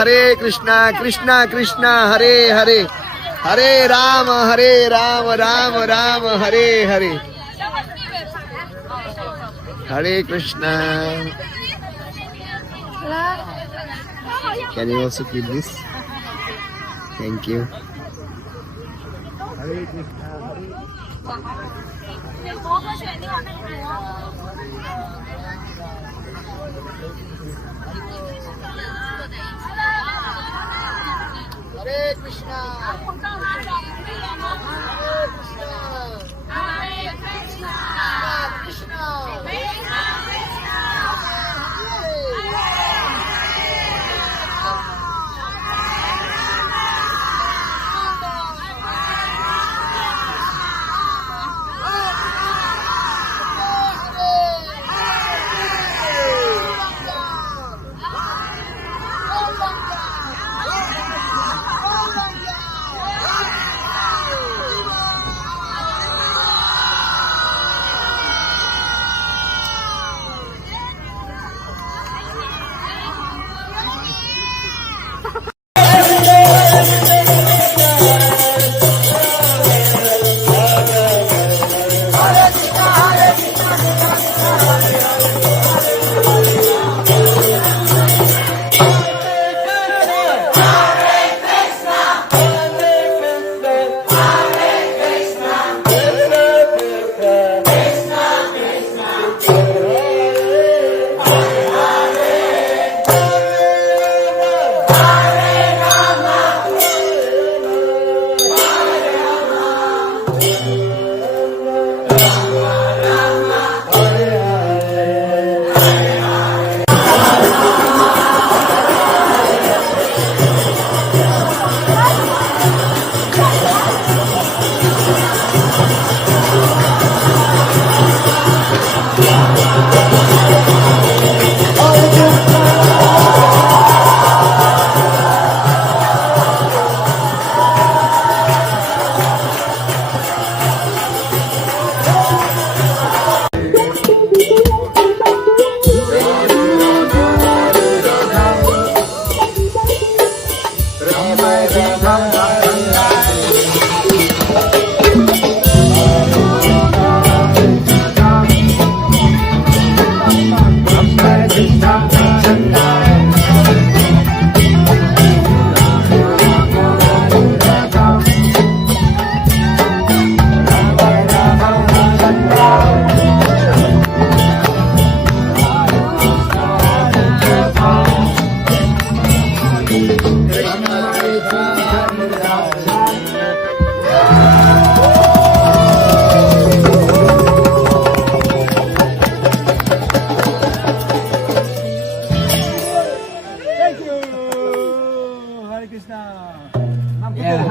Hare Krishna Krishna Krishna Hare Hare, Hare Ram Ram Ram Hare Hare. Hare Krishna. Can you also keep this? Thank you. Hare Krishna Hare Krishna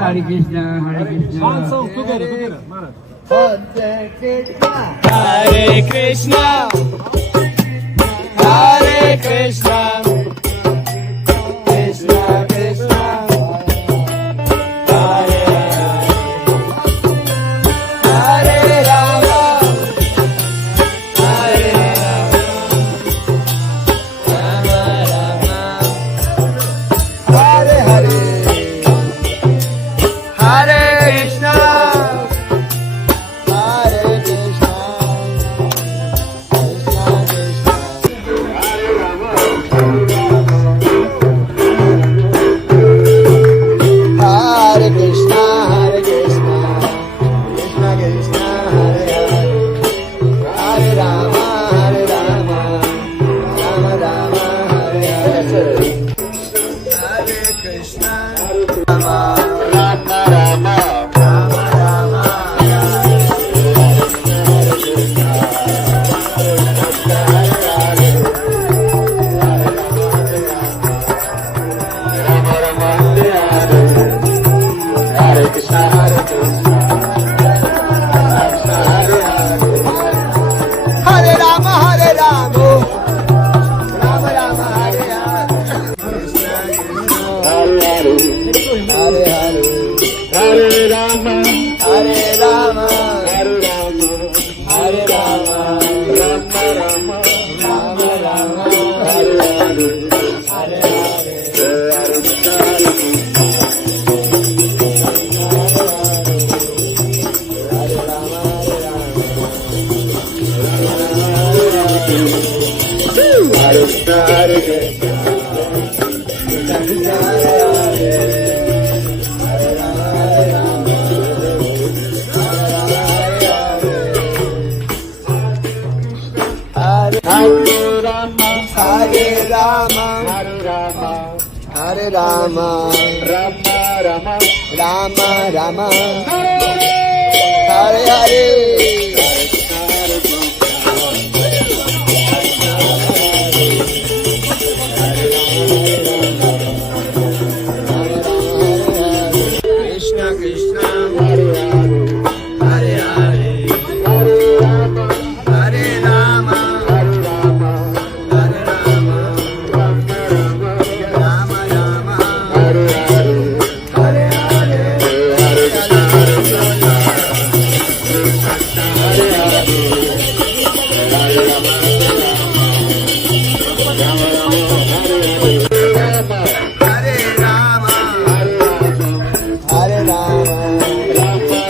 Hare Krishna, Hare Krishna. Hare Krishna, Hare Krishna, Krishna Krishna, Hare Hare, Hare Rama, Hare Rama, Rama Rama, Hare Hare. Hare Krishna, Hare Krishna, Krishna Krishna, Hare Rama, Hare Krishna, Hare Krishna, Krishna Krishna, Hare Hare, Hare Rama, Hare Rama, Rama Rama, Hare Hare, Hare Krishna, Rama. Hare Rama, Hare Rama, Rama Rama, Hare Hare, Hare Hare, Hare Rama, Hare Rama, Hare Rama, Hare Rama, Rama Rama, Rama Rama, Hare Hare, Hare Hare. Hare Rama, Rama Rama, Rama Rama, Hare Hare. Krishna Krishna, Hare Hare, Hare Hare, Hare Rama, Hare Rama, Hare Rama, Rama Rama, Rama Rama, Hare Hare, Hare Hare, Hare Krishna, Hare Krishna, Hare Hare, Hare Rama, Rama Rama, Hare Rama, Hare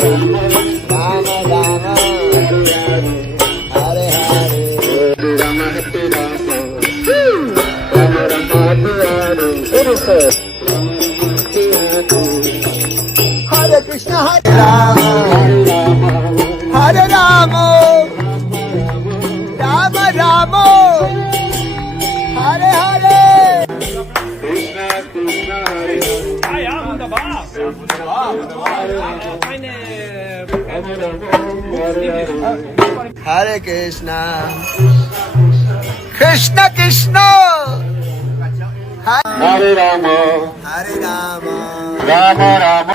Rama, Rama Rama, Hare Hare, Rama Hare Krishna, Hare Rama, Hare Rama, Rama Rama, Hare Hare. Ah ja, wunderbar. Meine Hare Krishna, Krishna Krishna, Hare Rama, Hare Rama, Rama Rama.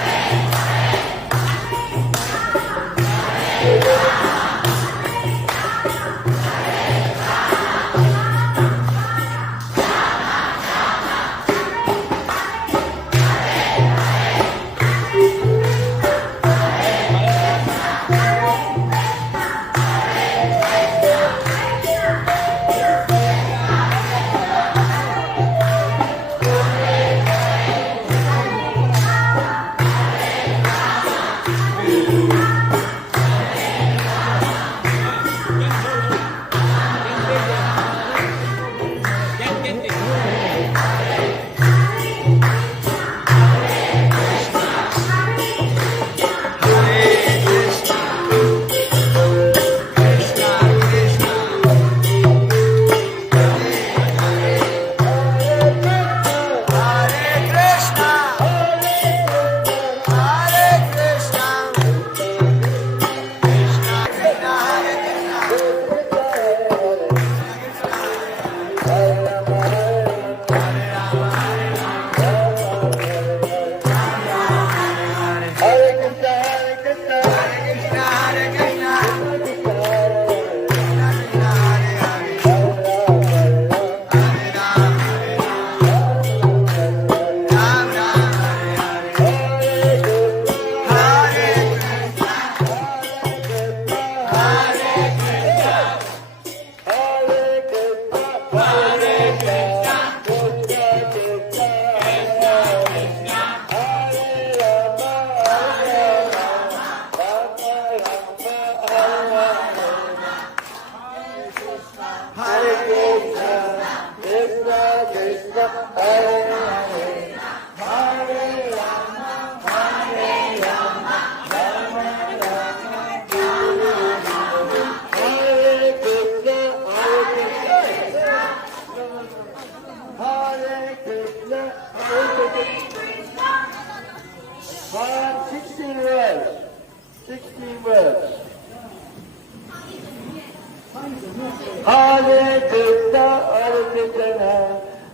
Hare Krishna,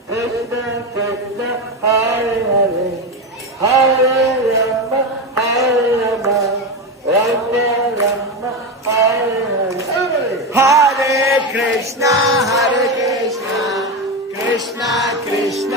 Krishna Krishna, Hare Hare, Hare Rama, Rama Rama, Hare Hare. Hare Krishna, Krishna Krishna.